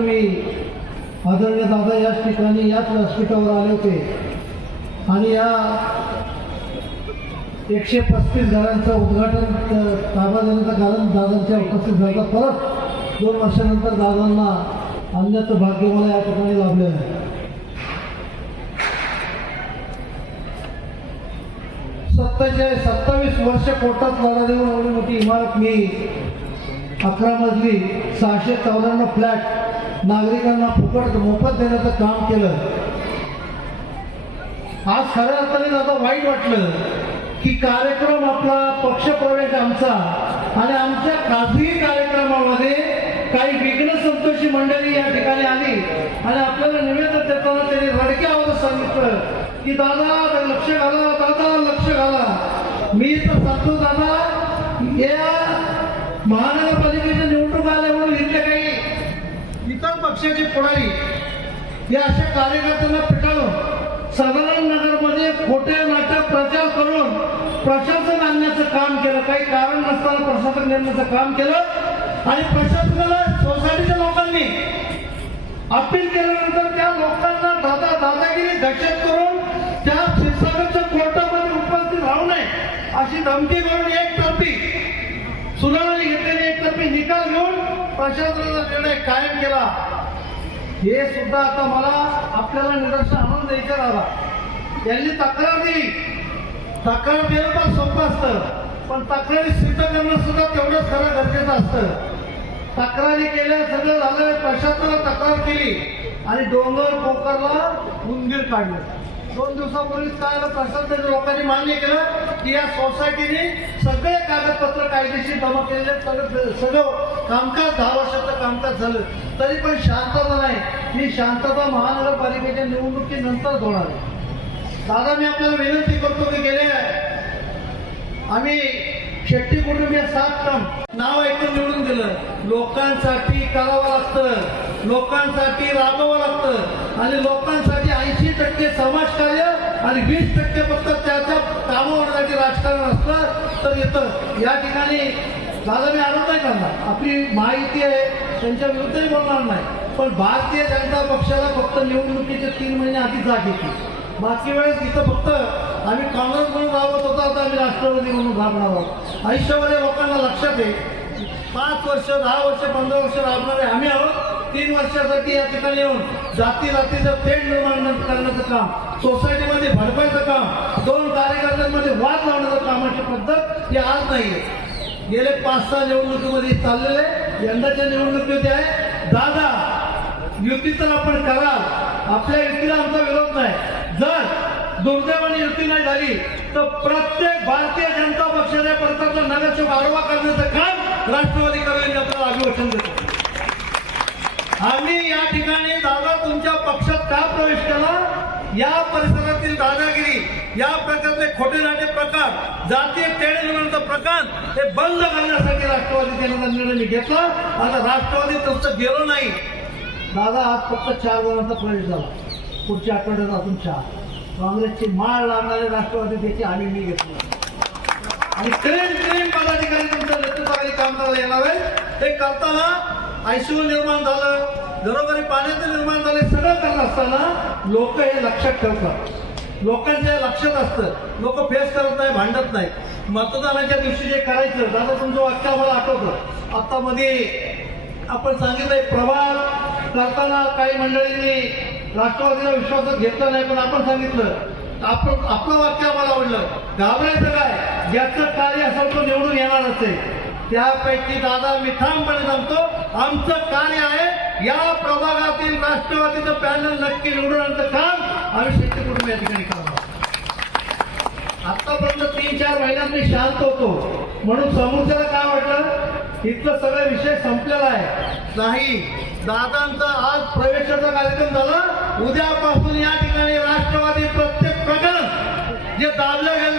महिन्यापूर्वी आदरणीय दादा याच ठिकाणी याच व्यासपीठावर आले होते. आणि या एकशे पस्तीस घरांचं उद्घाटन ताबा देण्याचं कारण दादांच्या उपस्थित झालं. परत दोन वर्षानंतर दादांना आणण्याचं भाग्य मला या ठिकाणी लाभलं आहे. सत्तेचाळीस सत्तावीस वर्ष कोर्टात लढा देऊन एवढी मोठी इमारत मी अकरा मजली सहाशे चौऱ्याण्णव फ्लॅट नागरिकांना फुकट मोफत देण्याचं काम केलं. आज खऱ्या अर्थाने आता वाईट वाटलं की कार्यक्रम आपला पक्षप्रवेश आमचा आणि आमच्या खासगी कार्यक्रमामध्ये काही विघ्न संतोषी मंडळी या ठिकाणी आली. आणि आपल्याला निवेदन देताना त्यांनी रडक्या आवाजात सांगितलं की दादा लक्ष घाला दादा लक्ष घाला. मी तर सांगतो दादा या महानगरपालिकेच्या निवडणूक आल्या म्हणून इथले काही इतर पक्षाचे पुढारी. या अशा कार्यकर्त्यांना पिटाळून साधारण नगरमध्ये खोटे नाटक प्रचार करून प्रशासन आणण्याचं काम केलं. काही कारण नसताना प्रशासन नेमण्याचं काम केलं. आणि प्रशासनाला सोसायटीच्या लोकांनी अपील केल्यानंतर त्या लोकांना दादा दादागिरी दक्षत करून त्या क्षीरसागरच्या कोर्टामध्ये उपस्थित राहू नये अशी धमकी करून एक तर्फी सुनावणी घेतलेली एक तर्फी निकाल घेऊन प्रशासनाचा निर्णय कायम केला. हे सुद्धा आता मला आपल्याला निदर्शन आणून द्यायचं दादा. यांनी तक्रार दिली. तक्रार देणं पण सोपं असतं. पण तक्रारी सिद्ध करणं सुद्धा तेवढंच खरं गरजेचं असतं. तक्रारी केल्या सगळं झालं प्रशासनाला तक्रार केली आणि डोंगर पोकरला उंदीर काढलं. दोन दिवसापूर्वीच काय झालं लोकांनी मान्य केलं की या सोसायटीने सगळे कागदपत्र कायदेशीर जमा केलेले सगळं सगळं कामकाज दहा वर्षाचं कामकाज झालं. तरी पण शांतता नाही. ही शांतता महानगरपालिकेच्या निवडणुकीनंतरच होणार आहे. दादा मी आपल्याला विनंती करतो की गेले आम्ही शेट्टी कुटुंबीय सात काम नाव ऐकून निवडून दिलं. लोकांसाठी करावं लागतं. लोकांसाठी राबवावं लागतं. आणि लोकांसाठी आणि वीस टक्के फक्त त्याच्या कामावरसाठी राजकारण असलं तर येतं या ठिकाणी दादा मी आरोप नाही करणार आपली माहिती आहे त्यांच्या विरुद्धही बोलणार नाही. पण भारतीय जनता पक्षाला फक्त निवडणुकीचे तीन महिने आधी जाग येते. बाकी वेळेस इथं फक्त आम्ही काँग्रेस म्हणून राबत होतो आता आम्ही राष्ट्रवादी म्हणून राबणार आहोत. आयुष्यामध्ये लोकांना लक्षात आहे पाच वर्ष दहा वर्ष पंधरा वर्ष राबणारे आम्ही आहोत. तीन वर्षासाठी या ठिकाणी येऊन जाती जातीचं थेट निर्माण करण्याचं काम सोसायटीमध्ये भडकायचं काम दोन कार्यकर्त्यांमध्ये वाद लावण्याचं कामाची पद्धत ही आज नाहीये. गेले पाच सहा निवडणुकीमध्ये चाललेले यंदाच्या निवडणुकीमध्ये आहे. दादा युती तर आपण कराल आपल्या युतीला आमचा विरोध नाही. जर दुर्दैवाने युती नाही झाली तर प्रत्येक भारतीय जनता पक्षाच्या प्रकारचा नगरचे आडवा करण्याचं काम राष्ट्रवादी करेल आपल्याला अभिवचन देतो. आम्ही या ठिकाणी दादा तुमच्या पक्षात का प्रवेश केला? या परिसरातील दादागिरी या प्रकारचे खोटे नाटे प्रकार जातीय तेढ प्रकार हे बंद करण्यासाठी राष्ट्रवादी जनता निर्णय मी घेतला. आता राष्ट्रवादी तसं गेलो नाही. दादा आज फक्त चार जणांचा प्रवेश झाला. पुढच्या आठवड्यात अजून चार. काँग्रेसची माळ लागणारे राष्ट्रवादी त्याची आम्ही मी घेतली. आणि ट्रेन ट्रेन पदाधिकारी तुमच्या नेतृत्वाखाली काम करायला येणार आहे. ते करताना आयसीयू निर्माण झालं. घरोघरी पाण्याचं निर्माण झालं. हे सगळं करत असताना लोक हे लक्षात ठेवतात. लोकांच्या लक्षात असतं. लोक फेस करत नाही भांडत नाही. मतदानाच्या दिवशी जे करायचं दादा तुमचं वाक्य आम्हाला आठवतं. आता मध्ये आपण सांगितलंय प्रवास करताना काही मंडळींनी राष्ट्रवादीला विश्वासात घेतला नाही पण आपण सांगितलं. आपण आपलं वाक्य आम्हाला आवडलं. घाबरायचं काय? ज्याचं कार्य असेल तो निवडून येणार असेल. त्यापैकी दादा मी ठामपणे सांगतो आमचं कार्य आहे या प्रभागातील राष्ट्रवादीचं पॅनल नक्की निवडून आणतं काम आम्ही शेती कुटुंब या ठिकाणी करणार आतापर्यंत तीन चार महिन्यात मी शांत होतो. म्हणून समोरच्याला काय वाटलं? इथलं सगळा विषय संपलेला आहे. नाही दादांचा आज प्रवेशाचा कार्यक्रम झाला. उद्यापासून या ठिकाणी राष्ट्रवादी प्रत्येक प्रकरण जे दाबलं गेलं